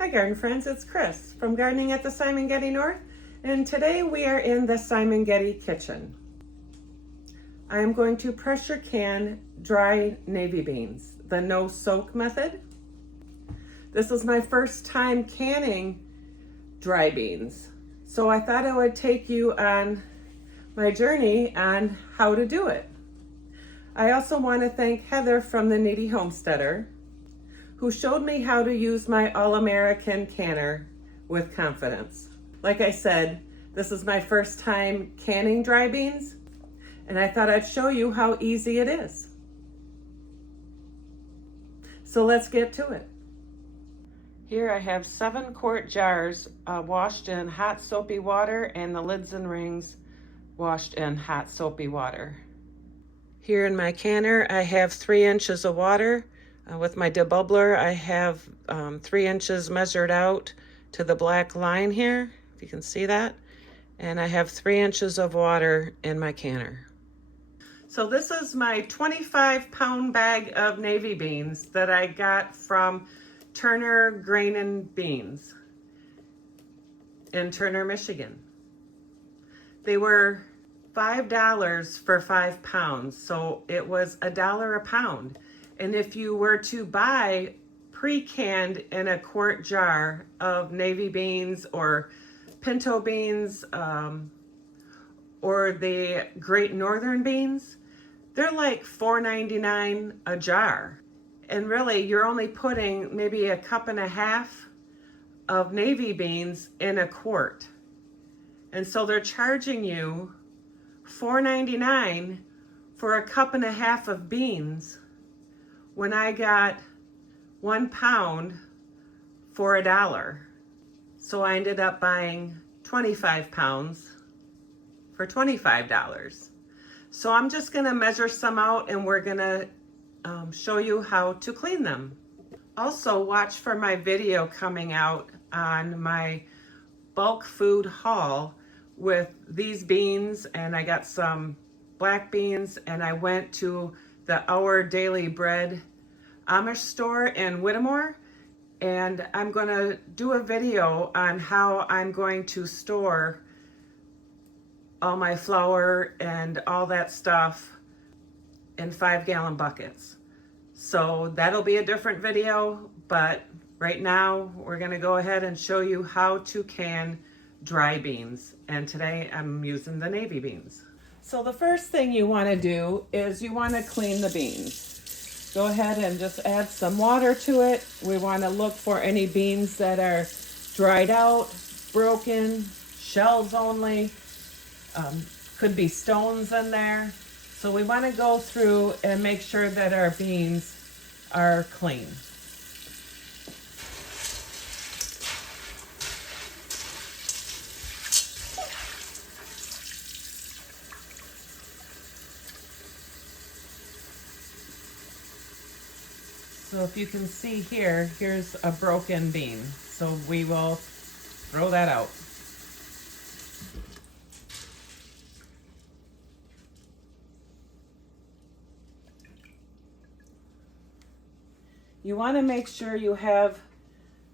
Hi garden friends, it's Chris from Gardening at the Simongetti North, and today we are in the Simongetti kitchen. I am going to pressure can dry navy beans, the no soak method. This is my first time canning dry beans, so I thought I would take you on my journey on how to do it. I also want to thank Heather from the Needy Homesteader, who showed me how to use my All-American canner with confidence. Like I said, this is my first time canning dry beans, and I thought I'd show you how easy it is. So let's get to it. Here I have 7-quart jars washed in hot soapy water and the lids and rings washed in hot soapy water. Here in my canner I have 3 inches of water. With my debubbler, I have 3 inches measured out to the black line here, if you can see that. And I have 3 inches of water in my canner. So this is my 25-pound bag of navy beans that I got from Turner Grain and Beans in Turner, Michigan. They were $5 for 5 pounds, so it was $1 a pound. And if you were to buy pre-canned in a quart jar of navy beans or pinto beans or the Great Northern beans, they're like $4.99 a jar. And really, you're only putting maybe a cup and a half of navy beans in a quart. And so they're charging you $4.99 for a cup and a half of beans, when I got 1 pound for $1. So I ended up buying 25 pounds for $25. So I'm just gonna measure some out and we're gonna show you how to clean them. Also watch for my video coming out on my bulk food haul with these beans, and I got some black beans, and I went to the Our Daily Bread Amish store in Whittemore, and I'm going to do a video on how I'm going to store all my flour and all that stuff in 5-gallon buckets. So that'll be a different video, but right now we're going to go ahead and show you how to can dry beans, and today I'm using the navy beans. So the first thing you want to do is you want to clean the beans. Go ahead and just add some water to it. We want to look for any beans that are dried out, broken, shells only, could be stones in there. So we want to go through and make sure that our beans are clean. So if you can see here, here's a broken bean. So we will throw that out. You want to make sure you have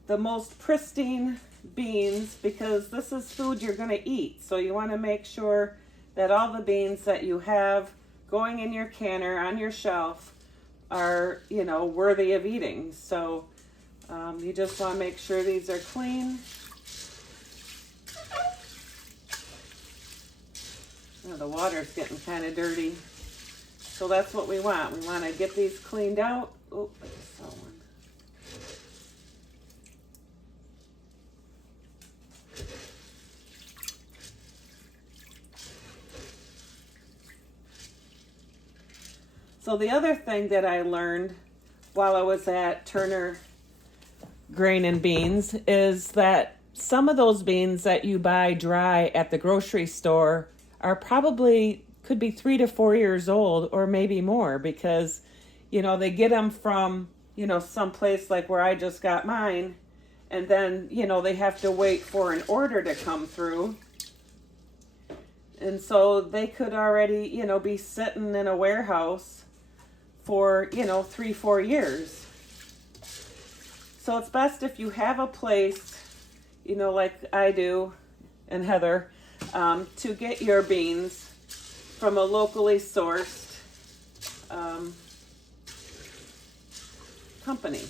the most pristine beans, because this is food you're going to eat. So you want to make sure that all the beans that you have going in your canner on your shelf are, you know, worthy of eating. So you just want to make sure these are clean. Oh, the water's getting kind of dirty. So that's what we want. We want to get these cleaned out. Oh, I just saw one. So the other thing that I learned while I was at Turner Grain and Beans is that some of those beans that you buy dry at the grocery store are probably, could be 3 to 4 years old or maybe more, because, you know, they get them from, you know, someplace like where I just got mine, and then, you know, they have to wait for an order to come through. And so they could already, you know, be sitting in a warehouse for, you know, 3-4 years. So it's best if you have a place, you know, like I do and Heather, to get your beans from a locally sourced company.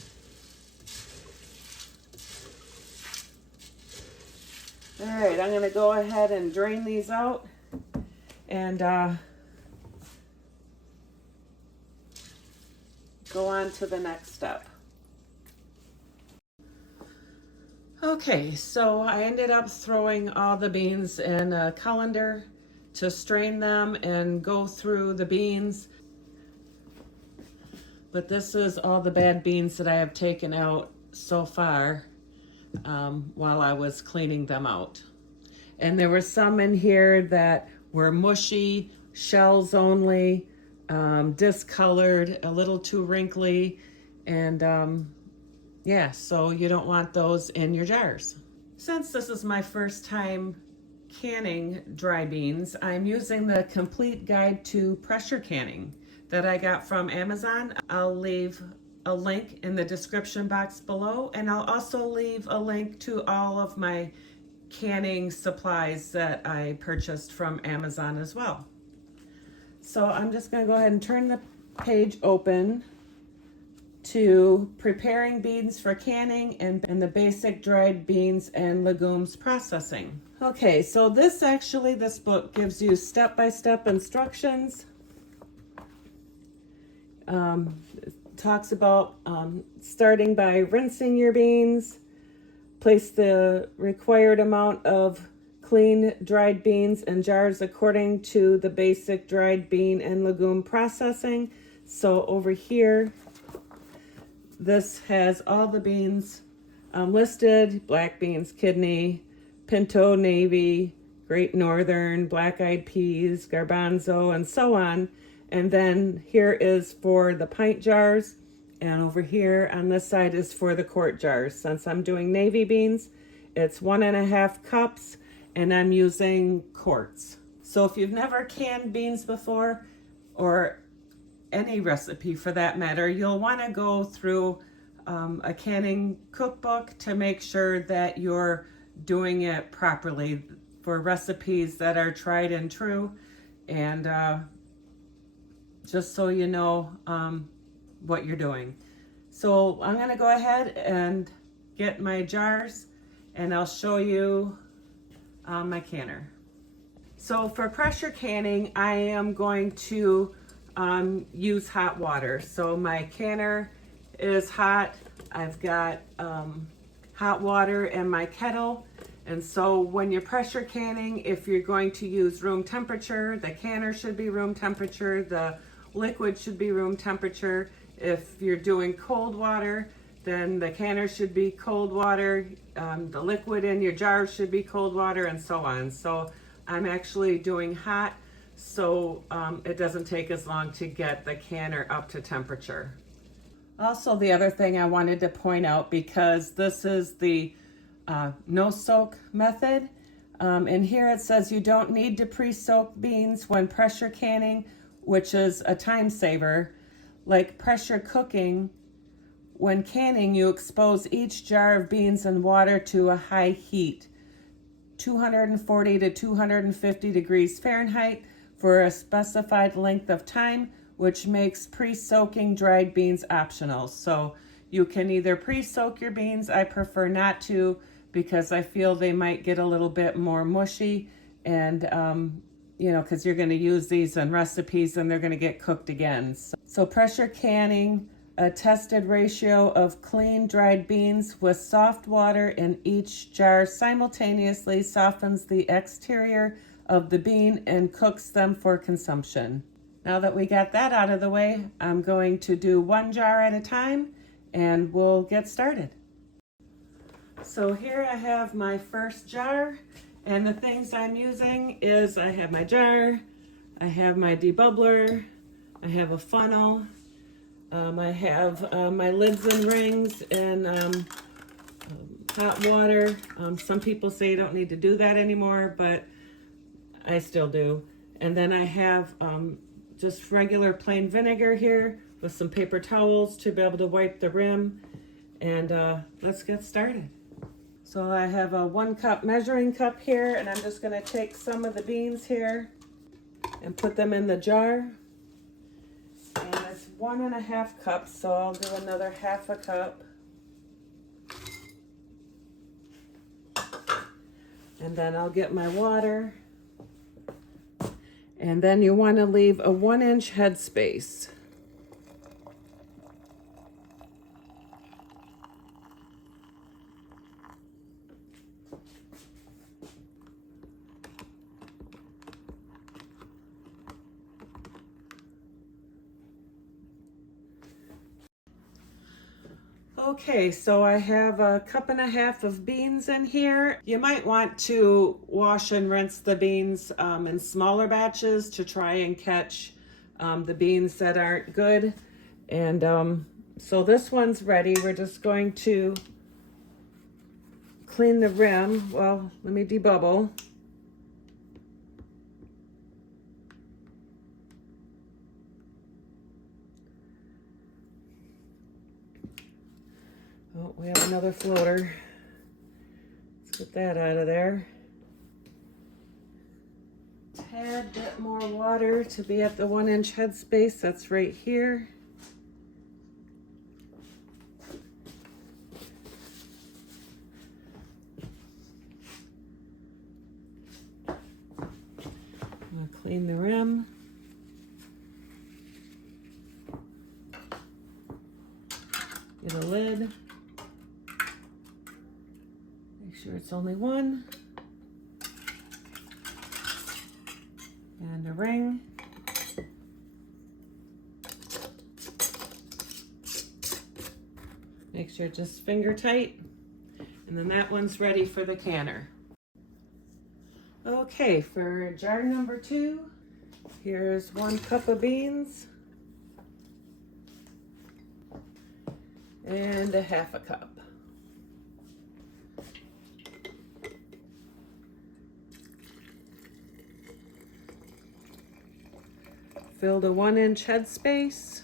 All right, I'm going to go ahead and drain these out and go on to the next step. Okay, so I ended up throwing all the beans in a colander to strain them and go through the beans. But this is all the bad beans that I have taken out so far while I was cleaning them out. And there were some in here that were mushy, shells only, discolored, a little too wrinkly, and yeah, so you don't want those in your jars. Since this is my first time canning dry beans, I'm using the Complete Guide to Pressure Canning that I got from Amazon. I'll leave a link in the description box below, and I'll also leave a link to all of my canning supplies that I purchased from Amazon as well. So I'm just going to go ahead and turn the page open to preparing beans for canning and the basic dried beans and legumes processing. Okay, so this book gives you step-by-step instructions. It talks about starting by rinsing your beans, place the required amount of clean dried beans in jars according to the basic dried bean and legume processing. So over here, this has all the beans listed: black beans, kidney, pinto, navy, great northern, black-eyed peas, garbanzo, and so on. And then here is for the pint jars, and over here on this side is for the quart jars. Since I'm doing navy beans, it's 1.5 cups, and I'm using quarts. So if you've never canned beans before, or any recipe for that matter, you'll want to go through a canning cookbook to make sure that you're doing it properly for recipes that are tried and true, and just so you know what you're doing. So I'm going to go ahead and get my jars, and I'll show you my canner. So for pressure canning, I am going to use hot water. So my canner is hot. I've got hot water in my kettle. And so when you're pressure canning, if you're going to use room temperature, the canner should be room temperature, the liquid should be room temperature. If you're doing cold water, then the canner should be cold water, the liquid in your jar should be cold water, and so on. So I'm actually doing hot, so it doesn't take as long to get the canner up to temperature. Also, the other thing I wanted to point out, because this is the no soak method, and here it says you don't need to pre-soak beans when pressure canning, which is a time saver. Like pressure cooking, when canning, you expose each jar of beans and water to a high heat, 240 to 250 degrees Fahrenheit, for a specified length of time, which makes pre-soaking dried beans optional. So you can either pre-soak your beans. I prefer not to, because I feel they might get a little bit more mushy, and you know, because you're going to use these in recipes and they're going to get cooked again. So pressure canning, a tested ratio of clean dried beans with soft water in each jar simultaneously softens the exterior of the bean and cooks them for consumption. Now that we got that out of the way, I'm going to do one jar at a time, and we'll get started. So here I have my first jar, and the things I'm using is I have my jar, I have my debubbler, I have a funnel, I have my lids and rings, and hot water. Some people say you don't need to do that anymore, but I still do. And then I have just regular plain vinegar here with some paper towels to be able to wipe the rim. and let's get started. So I have a 1 cup measuring cup here, and I'm just going to take some of the beans here and put them in the jar. And it's 1.5 cups, so I'll do another 1/2 cup. And then I'll get my water. And then you want to leave a 1-inch headspace. Okay, so I have 1.5 cups of beans in here. You might want to wash and rinse the beans in smaller batches to try and catch the beans that aren't good. And so this one's ready. We're just going to clean the rim. Well, let me debubble. Oh, we have another floater. Let's get that out of there. Tad bit more water to be at the 1-inch headspace. That's right here. I'm gonna clean the rim. Get a lid. Make sure it's only one. And a ring. Make sure it's just finger tight. And then that one's ready for the canner. Okay, for jar number 2, here's 1 cup of beans. And a 1/2 cup. Fill the 1-inch headspace.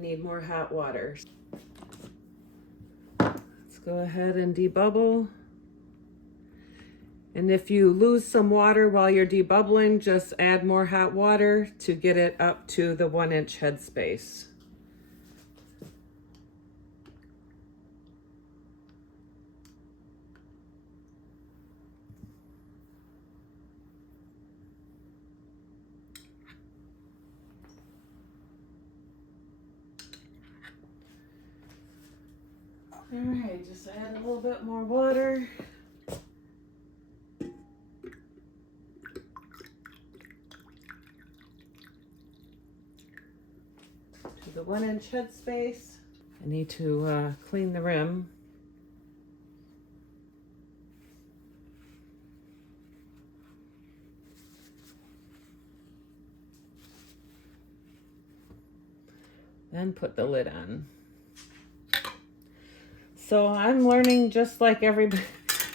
Need more hot water. Let's go ahead and debubble. And if you lose some water while you're debubbling, just add more hot water to get it up to the 1-inch headspace. All right, just add a little bit more water. To the 1-inch headspace. I need to clean the rim. Then put the lid on. So I'm learning just like everybody,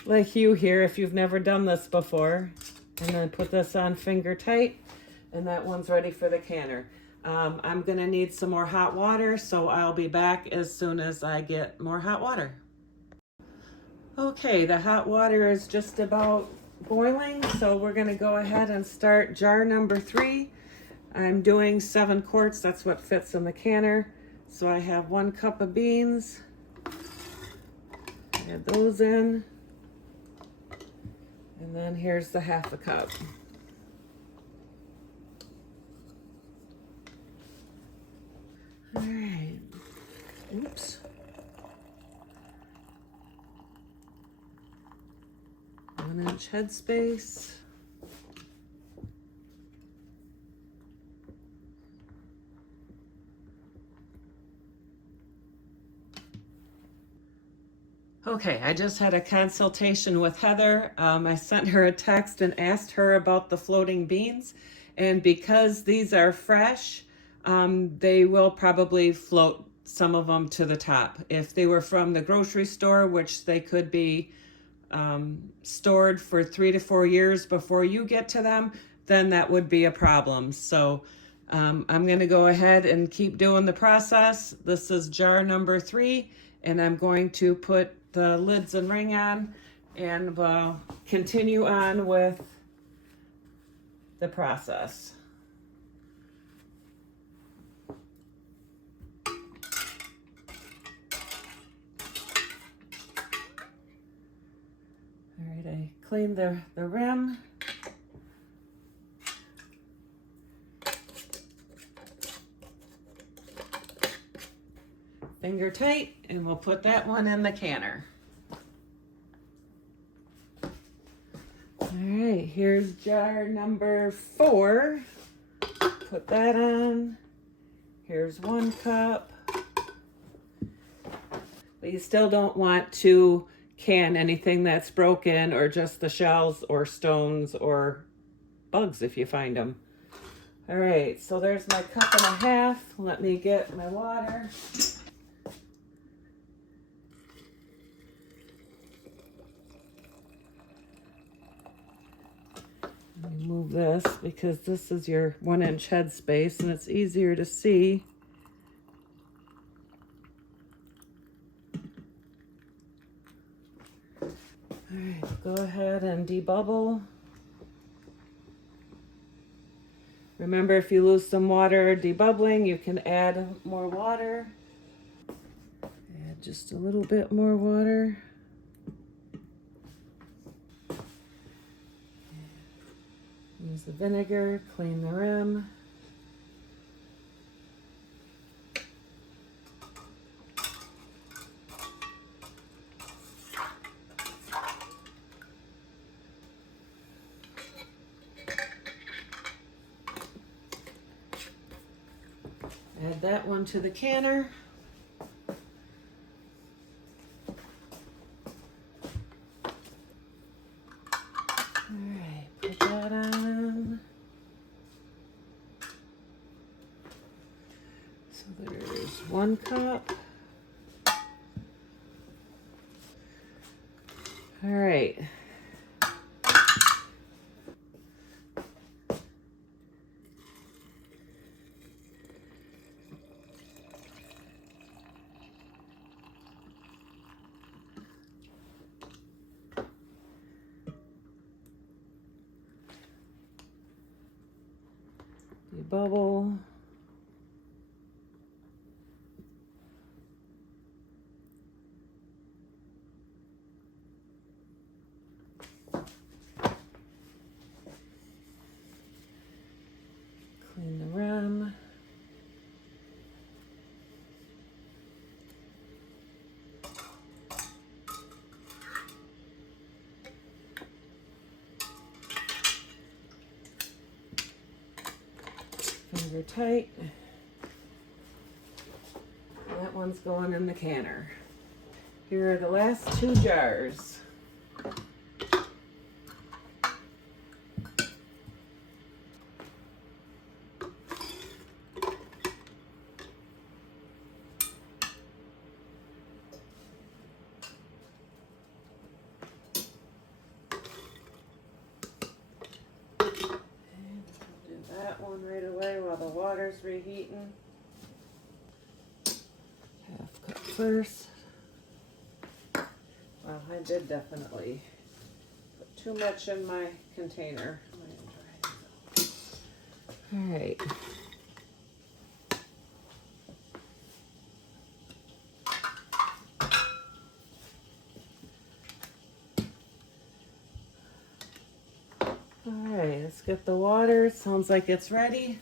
like you here, if you've never done this before. And then put this on finger tight, and that one's ready for the canner. I'm gonna need some more hot water, so I'll be back as soon as I get more hot water. Okay, the hot water is just about boiling, so we're gonna go ahead and start jar number 3. I'm doing 7 quarts, that's what fits in the canner. So I have 1 cup of beans. Add those in. And then here's the 1/2 cup. All right. Oops. One-inch headspace. Okay, I just had a consultation with Heather. I sent her a text and asked her about the floating beans. And because these are fresh, they will probably float some of them to the top. If they were from the grocery store, which they could be stored for 3 to 4 years before you get to them, then that would be a problem. So I'm going to go ahead and keep doing the process. This is jar number 3, and I'm going to put the lids and ring on, and we'll continue on with the process. All right, I cleaned the rim. Finger tight, and we'll put that one in the canner. All right, here's jar number 4. Put that on. Here's 1 cup. But you still don't want to can anything that's broken, or just the shells or stones or bugs if you find them. All right, so there's my 1.5 cups. Let me get my water. Let me move this because this is your 1-inch head space and it's easier to see. All right, go ahead and debubble. Remember, if you lose some water debubbling, you can add more water. Add just a little bit more water. Use the vinegar, clean the rim. Add that one to the canner. Alright, put that on. So there's 1 cup. Alright. Bubble. Clean the rim. Finger tight. That one's going in the canner. Here are the last 2 jars. One right away while the water's reheating. 1/2 cup first. Well, I did definitely put too much in my container. All right. All right, let's get the water. It sounds like it's ready.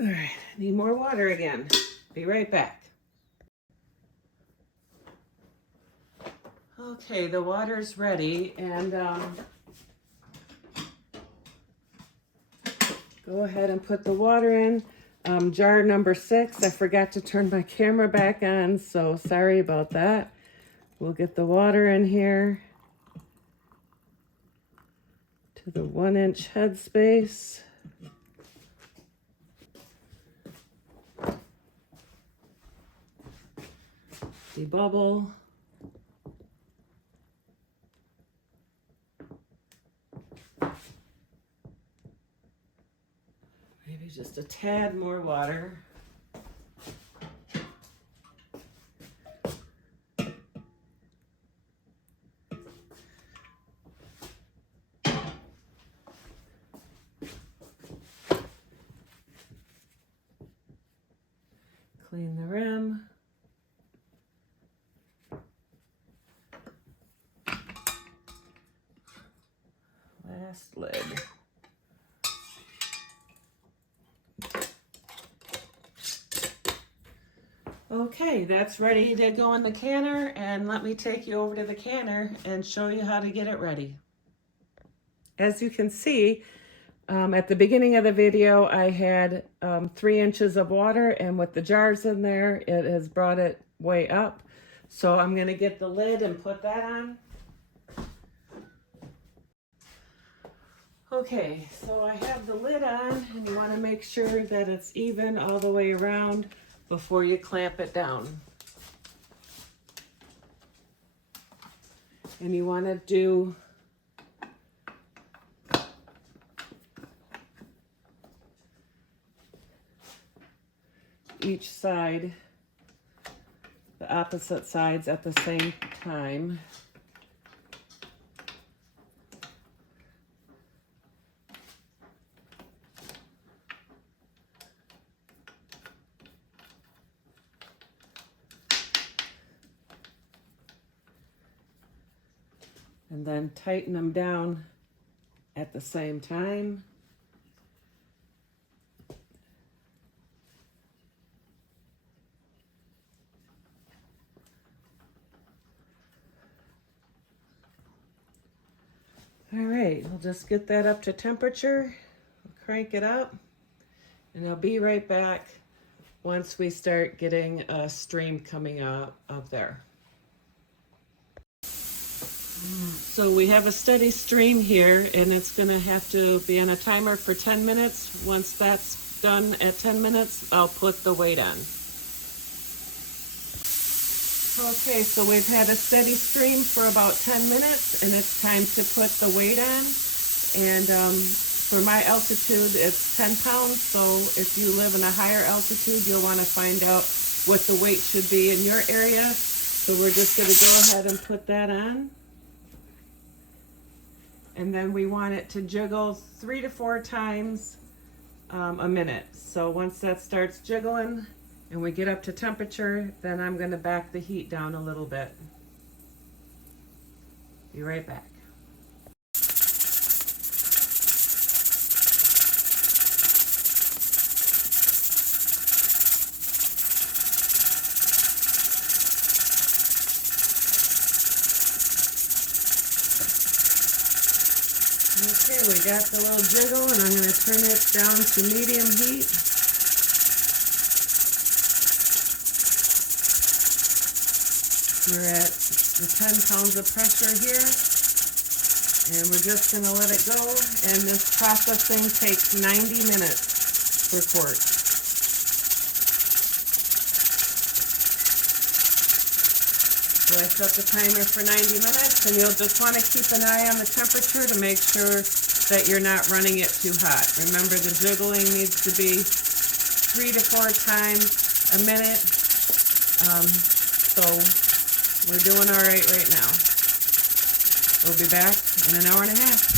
All right, I need more water again. Be right back. Okay, the water's ready, and go ahead and put the water in. Jar number 6. I forgot to turn my camera back on, so sorry about that. We'll get the water in here to the 1-inch headspace. Debubble. Maybe just a tad more water. Clean the rim. Last lid. Okay, that's ready to go in the canner, and let me take you over to the canner and show you how to get it ready. As you can see, at the beginning of the video, I had 3 inches of water, and with the jars in there, it has brought it way up. So I'm going to get the lid and put that on. Okay, so I have the lid on, and you want to make sure that it's even all the way around before you clamp it down. And you want to do each side, the opposite sides at the same time. And then tighten them down at the same time. All right, we'll just get that up to temperature, crank it up, and I'll be right back once we start getting a stream coming up there. So we have a steady stream here, and it's going to have to be on a timer for 10 minutes. Once that's done at 10 minutes, I'll put the weight on. Okay, so we've had a steady stream for about 10 minutes, and it's time to put the weight on. And for my altitude, it's 10 pounds, so if you live in a higher altitude, you'll want to find out what the weight should be in your area. So we're just going to go ahead and put that on. And then we want it to jiggle 3 to 4 times a minute. So once that starts jiggling and we get up to temperature, then I'm going to back the heat down a little bit. Be right back. Okay, we got the little jiggle, and I'm going to turn it down to medium heat. We're at the 10 pounds of pressure here, and we're just going to let it go. And this processing takes 90 minutes per quart. So I set the timer for 90 minutes, and you'll just want to keep an eye on the temperature to make sure that you're not running it too hot. Remember, the jiggling needs to be 3 to 4 times a minute. So we're doing all right now. We'll be back in an hour and a half.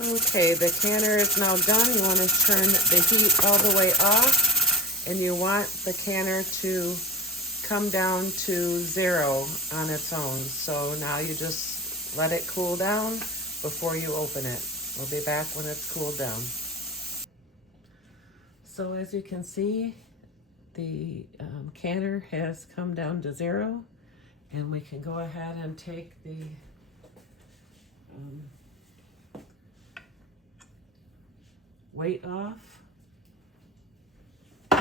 Okay, the canner is now done. You want to turn the heat all the way off, and you want the canner to come down to 0 on its own. So now you just let it cool down before you open it. We'll be back when it's cooled down. So as you can see, the canner has come down to 0, and we can go ahead and take the weight off. And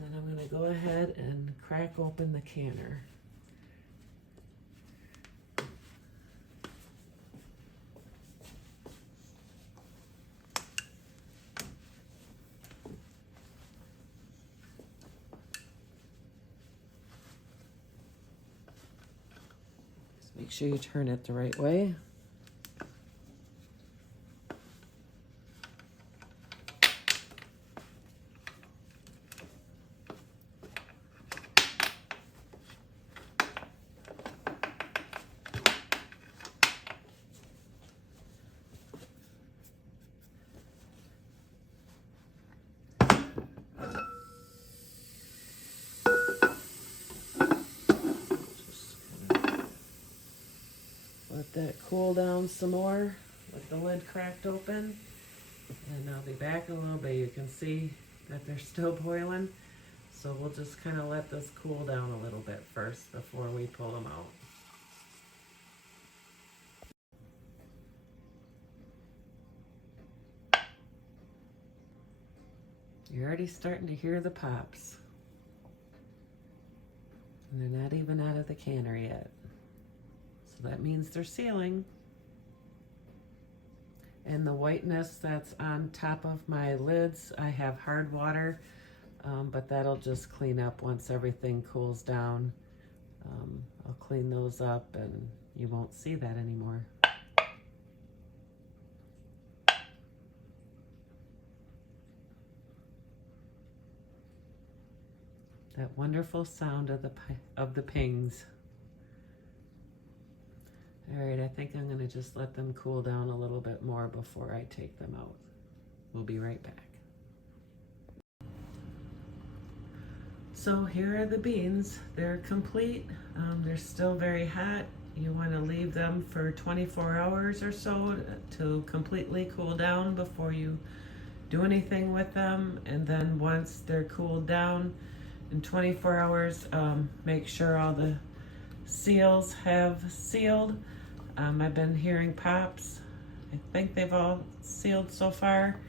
then I'm going to go ahead and crack open the canner. Just make sure you turn it the right way. Let that cool down some more with the lid cracked open. And I'll be back in a little bit. You can see that they're still boiling. So we'll just kind of let this cool down a little bit first before we pull them out. You're already starting to hear the pops. And they're not even out of the canner yet. So that means they're sealing. And the whiteness that's on top of my lids, I have hard water, but that'll just clean up once everything cools down. I'll clean those up and you won't see that anymore. That wonderful sound of the pings. All right, I think I'm gonna just let them cool down a little bit more before I take them out. We'll be right back. So here are the beans. They're complete. They're still very hot. You wanna leave them for 24 hours or so to completely cool down before you do anything with them. And then once they're cooled down in 24 hours, make sure all the seals have sealed. I've been hearing pops. I think they've all sealed so far.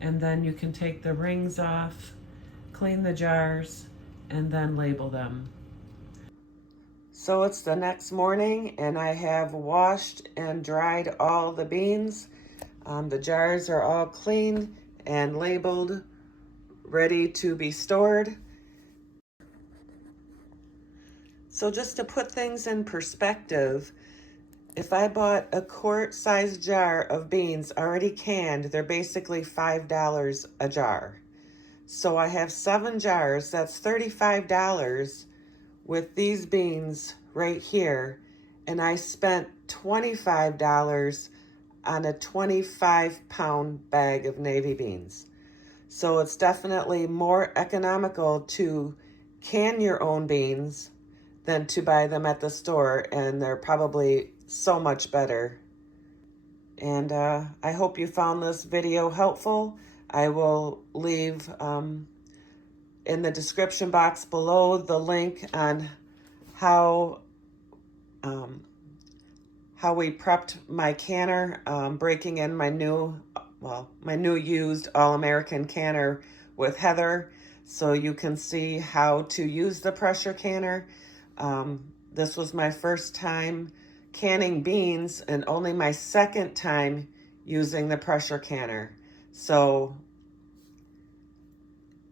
And then you can take the rings off, clean the jars, and then label them. So it's the next morning and I have washed and dried all the beans. The jars are all cleaned and labeled, ready to be stored. So just to put things in perspective, if I bought a quart-sized jar of beans already canned, they're basically $5 a jar. So I have 7 jars, that's $35 with these beans right here. And I spent $25 on a 25-pound bag of navy beans. So it's definitely more economical to can your own beans than to buy them at the store, and they're probably so much better. And I hope you found this video helpful. I will leave in the description box below the link on how we prepped my canner, breaking in my new used All-American canner with Heather, so you can see how to use the pressure canner. This was my first time canning beans and only my second time using the pressure canner. So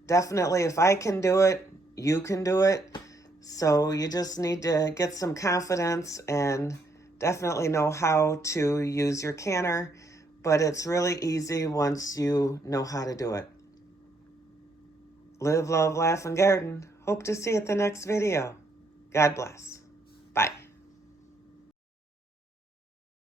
definitely, if I can do it, you can do it. So you just need to get some confidence and definitely know how to use your canner, but it's really easy once you know how to do it. Live, love, laugh, and garden. Hope to see you at the next video. God bless. Bye.